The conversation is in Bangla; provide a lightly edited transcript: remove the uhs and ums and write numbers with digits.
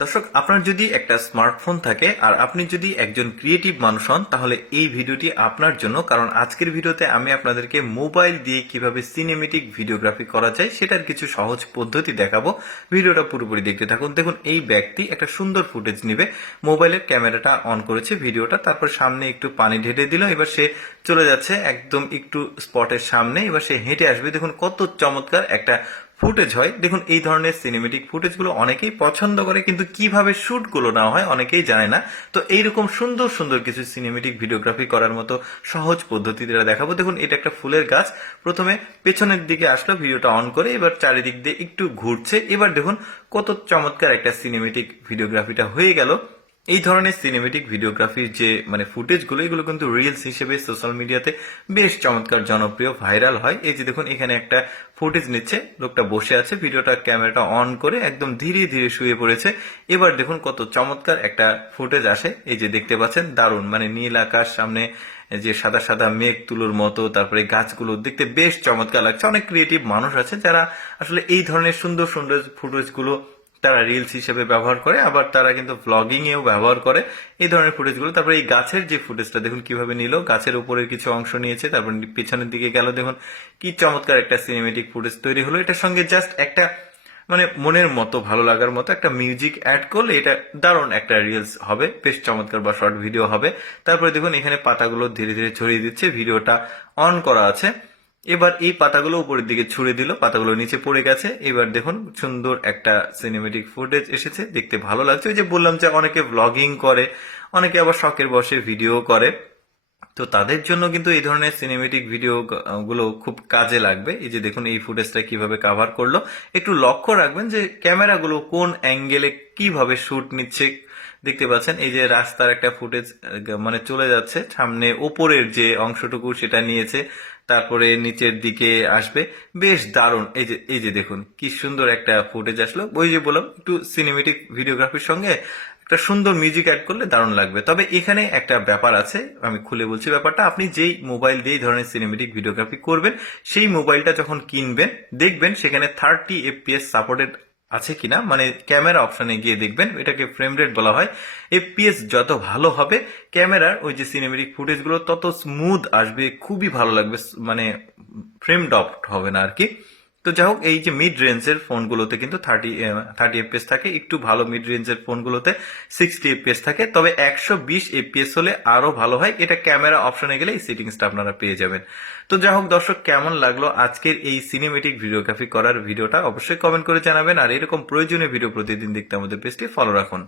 দর্শক, আপনার যদি একটা স্মার্টফোন থাকে আর আপনি যদি একজন ক্রিয়েটিভ মানুষ হন, তাহলে এই ভিডিওটি আপনার জন্য। কারণ আজকের ভিডিওতে আমি আপনাদেরকে মোবাইল দিয়ে কিভাবে সিনেমেটিক ভিডিওগ্রাফি করা যায় সেটার কিছু সহজ পদ্ধতি দেখাবো। ভিডিওটা পুরোপুরি দেখতে থাকুন। দেখুন, এই ব্যক্তি একটা সুন্দর ফুটেজ নেবে, মোবাইলের ক্যামেরাটা অন করেছে, ভিডিওটা, তারপর সামনে একটু পানি ঢেলে দিল। এবার সে চলে যাচ্ছে একদম একটু স্পটের সামনে, এবার সে হেঁটে আসবে। দেখুন কত চমৎকার একটা ফুটেজ হয়। দেখুন, এই ধরনের সিনেমেটিক ফুটেজগুলো অনেকেই পছন্দ করে, কিন্তু কিভাবে শুটগুলো নেওয়া হয় অনেকেই জানে না। তো এইরকম সুন্দর সুন্দর কিছু সিনেমেটিক ভিডিওগ্রাফি করার মতো সহজ পদ্ধতিটা দেখাবো। দেখুন, এটা একটা ফুলের গাছ। প্রথমে পেছনের দিকে আসলো, ভিডিওটা অন করে, এবার চারিদিক দিয়ে একটু ঘুরছে। এবার দেখুন কত চমৎকার একটা সিনেমেটিক ভিডিওগ্রাফিটা হয়ে গেল। এই ধরনের সিনেমেটিক ভিডিওগ্রাফির যে ফুটেজগুলো, এগুলো কিন্তু রিলস হিসেবে সোশ্যাল মিডিয়াতে বেশ চমৎকার জনপ্রিয়, ভাইরাল হয়। এই যে দেখুন, এখানে একটা ফুটেজ নিচ্ছে, লোকটা বসে আছে, ভিডিওটা ক্যামেরাটা অন করে একদম ধীরে ধীরে শুয়ে পড়েছে। এবার দেখুন কত চমৎকার একটা ফুটেজ আসে। এই যে দেখতে পাচ্ছেন, দারুণ, নীল আকাশ, সামনে যে সাদা সাদা মেঘ তুলোর মতো, তারপরে গাছগুলো দেখতে বেশ চমৎকার লাগছে। অনেক ক্রিয়েটিভ মানুষ আছে যারা আসলে এই ধরনের সুন্দর সুন্দর ফুটেজগুলো তারা রিলস হিসেবে ব্যবহার করে, আবার তারা কিন্তু ভ্লগিং এও ব্যবহার করে এই ধরনের ফুটেজগুলো। তারপরে এই গাছের যে ফুটেজটা দেখুন কিভাবে নিল, গাছের উপরের কিছু অংশ নিয়েছে, তারপর পিছনের দিকে গেল। দেখুন কি চমৎকার একটা সিনেমেটিক ফুটেজ তৈরি হলো। এটার সঙ্গে জাস্ট একটা মনের মতো, ভালো লাগার মতো একটা মিউজিক অ্যাড করলে এটা দারুণ একটা রিলস হবে, বেশ চমৎকার, বা শর্ট ভিডিও হবে। তারপরে দেখুন এখানে পাতাগুলো ধীরে ধীরে ছড়িয়ে দিচ্ছে, ভিডিওটা অন করা আছে। এবার এই পাতাগুলো উপরের দিকে ছুড়ে দিল, পাতাগুলো নিচে পড়ে গেছে। এবার দেখুন সুন্দর একটা সিনেমেটিক ফুটেজ এসেছে, দেখতে ভালো লাগছে। ওই যে বললাম যে অনেকে ব্লগিং করে, অনেকে আবার শখের বসে ভিডিও করে। তো তাদের জন্য কিন্তু এই ধরনের সিনেমেটিক ভিডিও গুলো খুব কাজে লাগবে। এই যে দেখুন এই ফুটেজটা কিভাবে কাভার করলো। একটু লক্ষ্য রাখবেন যে ক্যামেরাগুলো কোন অ্যাঙ্গেলে কিভাবে শুট নিচ্ছে। দেখতে পাচ্ছেন এই যে রাস্তার একটা ফুটেজ চলে যাচ্ছে, সামনে ওপরের যে অংশটুকু সেটা নিয়েছে, তারপরে নিচের দিকে আসবে, বেশ দারুণ। এই যে দেখুন কি সুন্দর একটা ফুটেজ আসলো। ওই যে বললাম, একটু সিনেমেটিক ভিডিওগ্রাফির সঙ্গে একটা সুন্দর মিউজিক অ্যাড করলে দারুণ লাগবে। তবে এখানে একটা ব্যাপার আছে, আমি খুলে বলছি ব্যাপারটা। আপনি যেই মোবাইল দিয়ে এই ধরনের সিনেমেটিক ভিডিওগ্রাফি করবেন, সেই মোবাইলটা যখন কিনবেন, দেখবেন সেখানে 30 FPS সাপোর্টেড আছে কিনা, ক্যামেরা অপশনে গিয়ে দেখবেন, এটাকে ফ্রেম রেট বলা হয়। FPS যত ভালো হবে, ক্যামেরার ওই যে সিনেমেটিক ফুটেজগুলো তত স্মুথ আসবে, খুবই ভালো লাগবে, ফ্রেম ড্রপ হবে না আর কি। তো যাই হোক, এই যে মিড রেঞ্জের ফোনগুলোতে কিন্তু 30 FPS থাকে, একটু ভালো মিড রেঞ্জের ফোনগুলোতে 60 FPS থাকে। তবে 120 FPS হলে আরো ভালো হয়। এটা ক্যামেরা অপশনে গেলে এই সেটিংসটা আপনারা পেয়ে যাবেন। তো যাই হোক দর্শক, কেমন লাগলো আজকের এই সিনেমেটিক ভিডিওগ্রাফি করার ভিডিওটা, অবশ্যই কমেন্ট করে জানাবেন। আর এরকম প্রয়োজনীয় ভিডিও প্রতিদিন দেখতে আমাদের পেজটি ফলো রাখুন।